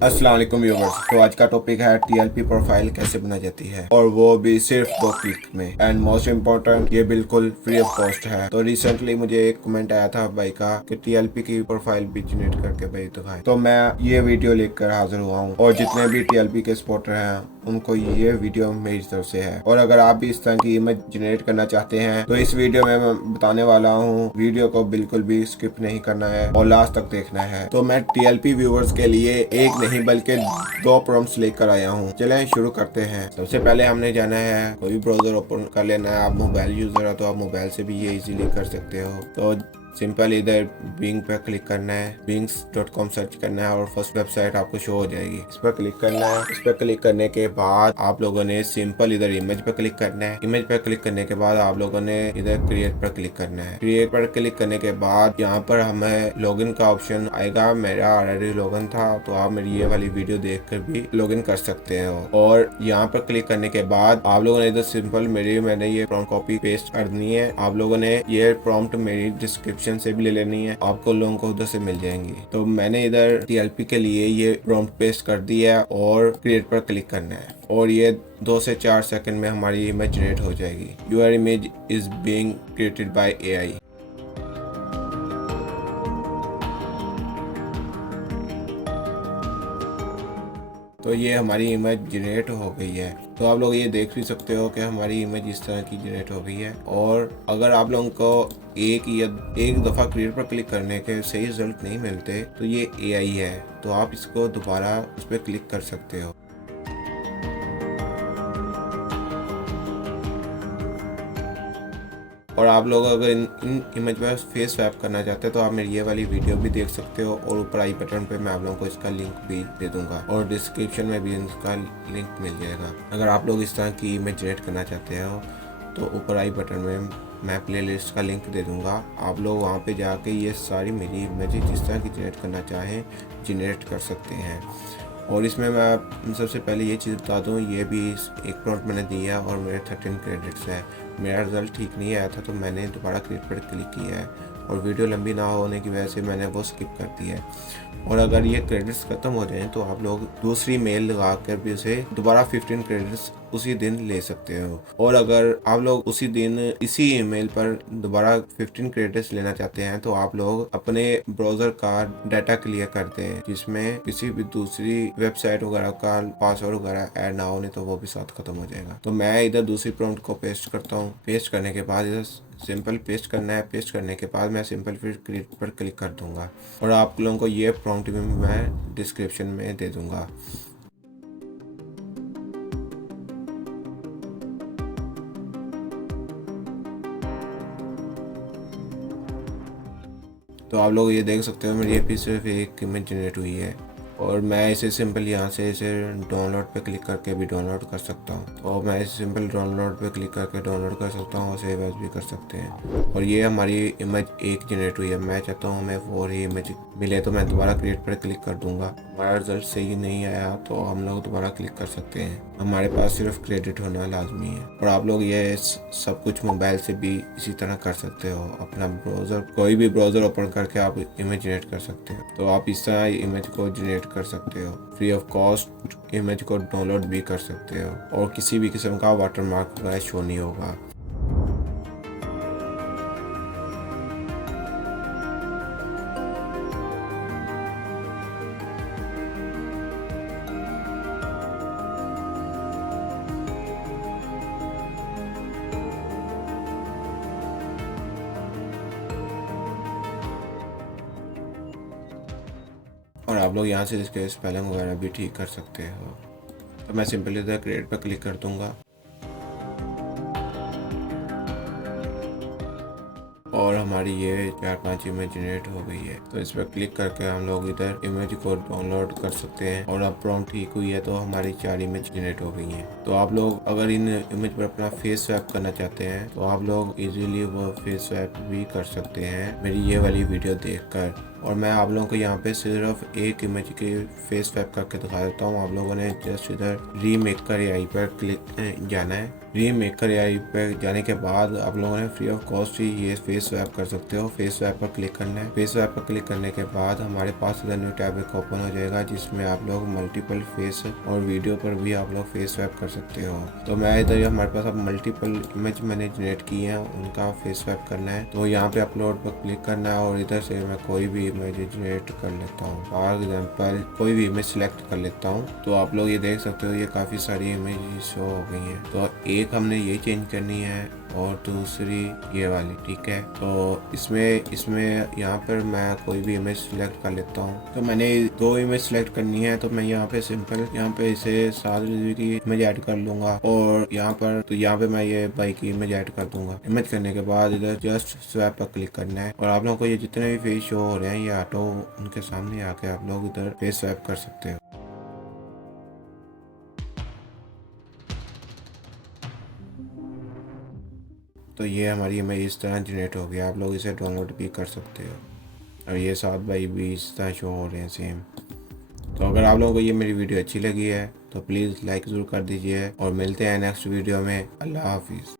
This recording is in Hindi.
अस्सलाम वालेकुम व्यूअर्स। तो आज का टॉपिक है टीएलपी प्रोफाइल कैसे बनाई जाती है, और वो भी सिर्फ 2 क्लिक में। एंड मोस्ट इम्पोर्टेंट, ये बिल्कुल फ्री ऑफ कॉस्ट है। तो रिसेंटली मुझे एक कमेंट आया था भाई का कि टीएलपी की प्रोफाइल भी जनरेट करके भाई दिखाए, तो मैं ये वीडियो लेकर हाजिर हुआ हूँ। और जितने भी टीएलपी के सपोर्टर हैं उनको ये वीडियो मेरी तरफ से है। और अगर आप भी इस तरह की इमेज जनरेट करना चाहते हैं तो इस वीडियो में मैं बताने वाला हूँ। वीडियो को बिल्कुल भी स्किप नहीं करना है और लास्ट तक देखना है। तो मैं टीएलपी व्यूअर्स के लिए एक नहीं बल्कि 2 प्रॉम्प्ट्स लेकर आया हूँ। चलें शुरू करते हैं। सबसे पहले हमने जाना है, कोई भी ब्राउजर ओपन कर लेना है। आप मोबाइल यूजर हो तो आप मोबाइल से भी ये इजीली कर सकते हो। तो सिंपल इधर बिंग पर क्लिक करना है, bings.com सर्च करना है और फर्स्ट वेबसाइट आपको शो हो जाएगी। इस पर क्लिक करना है। इस पर क्लिक करने के बाद आप लोगों ने सिंपल इधर इमेज पर क्लिक करना है। इमेज पर क्लिक करने के बाद आप लोगों ने इधर क्रिएट पर क्लिक करना है। क्रिएट पर क्लिक करने के बाद यहाँ पर हमें लॉगिन का ऑप्शन आएगा। मेरा ऑलरेडी लॉगिन था तो आप मेरी ये वाली वीडियो देख कर भी लॉगिन कर सकते हो। और यहाँ पर क्लिक करने के बाद आप लोगों ने इधर सिंपल मैंने ये प्रॉम्प्ट कॉपी पेस्ट करनी है। आप लोगों ने ये प्रॉम्प्ट मेरी डिस्क्रिप्शन से भी ले लेनी है, आपको लोगों को उधर से मिल जाएंगी। तो मैंने इधर टीएलपी के लिए ये प्रॉम्प्ट पेस्ट कर दिया है और क्रिएट पर क्लिक करना है और ये 2 से 4 सेकंड में हमारी इमेज जनरेट हो जाएगी। Your image is being created by AI. तो ये हमारी इमेज जनरेट हो गई है। तो आप लोग ये देख भी सकते हो कि हमारी इमेज इस तरह की जनरेट हो गई है। और अगर आप लोगों को एक दफ़ा क्रिएट पर क्लिक करने के सही रिजल्ट नहीं मिलते तो ये एआई है, तो आप इसको दोबारा उस पर क्लिक कर सकते हो। और आप लोग अगर इन इमेज पर फेस स्वैप करना चाहते हैं तो आप मेरी ये वाली वीडियो भी देख सकते हो। और ऊपर आई बटन पे मैं आप लोगों को इसका लिंक भी दे दूंगा और डिस्क्रिप्शन में भी इसका लिंक मिल जाएगा। अगर आप लोग इस तरह की इमेज जनरेट करना चाहते हो तो ऊपर आई बटन में मैं प्लेलिस्ट का लिंक दे दूंगा। आप लोग वहाँ पे जाके ये सारी मेरी इमेजेस जिस तरह की जनरेट करना चाहें जनरेट कर सकते हैं। और इसमें मैं सबसे पहले ये चीज़ बता दूँ, ये भी एक प्रॉम्प्ट मैंने दिया और मेरे 13 क्रेडिट्स है। मेरा रिज़ल्ट ठीक नहीं आया था तो मैंने दोबारा क्रिएट पर क्लिक किया है और वीडियो लंबी ना होने की वजह से मैंने वो स्किप कर दिया है। और अगर ये क्रेडिट्स ख़त्म हो जाएं तो आप लोग दूसरी मेल लगा कर भी उसे दोबारा 15 क्रेडिट्स उसी दिन ले सकते हो। और अगर आप लोग उसी दिन इसी ईमेल पर दोबारा 15 क्रेडिट्स लेना चाहते हैं तो आप लोग अपने ब्राउज़र का डाटा क्लियर करते हैं, जिसमें किसी भी दूसरी वेबसाइट वगैरह का पासवर्ड वगैरह ऐड ना होने तो वो भी साथ खत्म हो जाएगा। तो मैं इधर दूसरी प्रॉम्प्ट को पेस्ट करता हूँ। पेस्ट करने के बाद इधर सिंपल पेस्ट करना है। पेस्ट करने के बाद मैं सिंपल फिर क्रिएट पर क्लिक कर दूंगा और आप लोगों को ये प्रॉम्प्ट भी मैं डिस्क्रिप्शन में दे दूंगा। तो आप लोग ये देख सकते हो मेरी ये सिर्फ एक इमेज जनरेट हुई है और मैं इसे सिंपल यहाँ से इसे डाउनलोड पे क्लिक करके भी डाउनलोड कर सकता हूँ। और मैं इसे सिंपल डाउनलोड पे क्लिक करके डाउनलोड कर सकता हूँ और सेव एज भी कर सकते हैं। और ये हमारी इमेज एक जनरेट हुई है। मैं चाहता हूँ हमें 4 ही इमेज मिले तो मैं दोबारा क्रिएट पर क्लिक कर दूंगा। हमारा रिजल्ट सही नहीं आया तो हम लोग दोबारा क्लिक कर सकते हैं। हमारे पास सिर्फ क्रेडिट होना लाजमी है। और आप लोग ये सब कुछ मोबाइल से भी इसी तरह कर सकते हो। अपना ब्राउज़र, कोई भी ब्राउज़र ओपन करके आप इमेज जनरेट कर सकते हो। तो आप इस तरह इमेज को जनरेट कर सकते हो। फ्री ऑफ कॉस्ट इमेज को डाउनलोड भी कर सकते हो और किसी भी किस्म का वाटरमार्क वगैरह शो नहीं होगा। और आप लोग यहाँ से इसके स्पेलिंग वगैरह भी ठीक कर सकते हो। तो मैं सिंपली इधर क्रिएट पर क्लिक कर दूंगा और हमारी ये 4-5 इमेज जनरेट हो गई है। तो इस पर क्लिक करके हम लोग इधर इमेज को डाउनलोड कर सकते हैं। और अब प्रॉम्प्ट ठीक हुई है तो हमारी 4 इमेज जनरेट हो गई हैं। तो आप लोग अगर इन इमेज पर अपना फेस स्वैप करना चाहते हैं तो आप लोग इजीली वो फेस स्वैप भी कर सकते हैं मेरी ये वाली वीडियो देखकर। और मैं आप लोगों को यहाँ पे सिर्फ एक इमेज के फेस स्वैप करके दिखा देता हूँ। आप लोगों ने जस्ट इधर रीमेकर एआई पर क्लिक जाना है। रीमेकर एआई पर जाने के बाद आप लोगों ने फ्री ऑफ कॉस्ट ही ये फेस स्वैप कर सकते हो। फेस स्वैप पर क्लिक करना है। फेस स्वैप पर क्लिक करने के बाद हमारे पास इधर न्यू टैब एक ओपन हो जाएगा, जिसमें आप लोग मल्टीपल फेस और वीडियो पर भी आप लोग फेस स्वैप कर सकते हो। तो मैं इधर हमारे पास अब मल्टीपल इमेज मैंने जनरेट की है, उनका फेस स्वैप करना है। तो यहाँ पे अपलोड पर क्लिक करना है और इधर से मैं कोई भी इमेज जनरेट कर लेता हूँ। फॉर एग्जाम्पल कोई भी इमेज सिलेक्ट कर लेता हूँ। तो आप लोग ये देख सकते हो ये काफ़ी सारी इमेज शो हो गई हैं। तो एक हमने ये चेंज करनी है और दूसरी ये वाली, ठीक है। तो इसमें यहाँ पर मैं कोई भी इमेज सिलेक्ट कर लेता हूँ। तो मैंने 2 इमेज सिलेक्ट करनी है, तो मैं यहाँ पे सिंपल यहाँ पे इसे 7 की इमेज ऐड कर लूंगा और यहाँ पे मैं ये बाइक की इमेज ऐड कर दूंगा। इमेज करने के बाद इधर जस्ट स्वैप पर क्लिक करना है और आप लोगों को ये जितने भी फेस शो हो रहे हैं ये ऑटो उनके सामने आके आप लोग इधर फेस स्वैप कर सकते हो। तो ये हमारी इमेज इस तरह जनरेट हो गया। आप लोग इसे डाउनलोड भी कर सकते हो और ये 7/20 तरह शो हो रहे हैं सेम। तो अगर आप लोगों को ये मेरी वीडियो अच्छी लगी है तो प्लीज़ लाइक ज़रूर कर दीजिए और मिलते हैं नेक्स्ट वीडियो में। अल्लाह हाफिज़।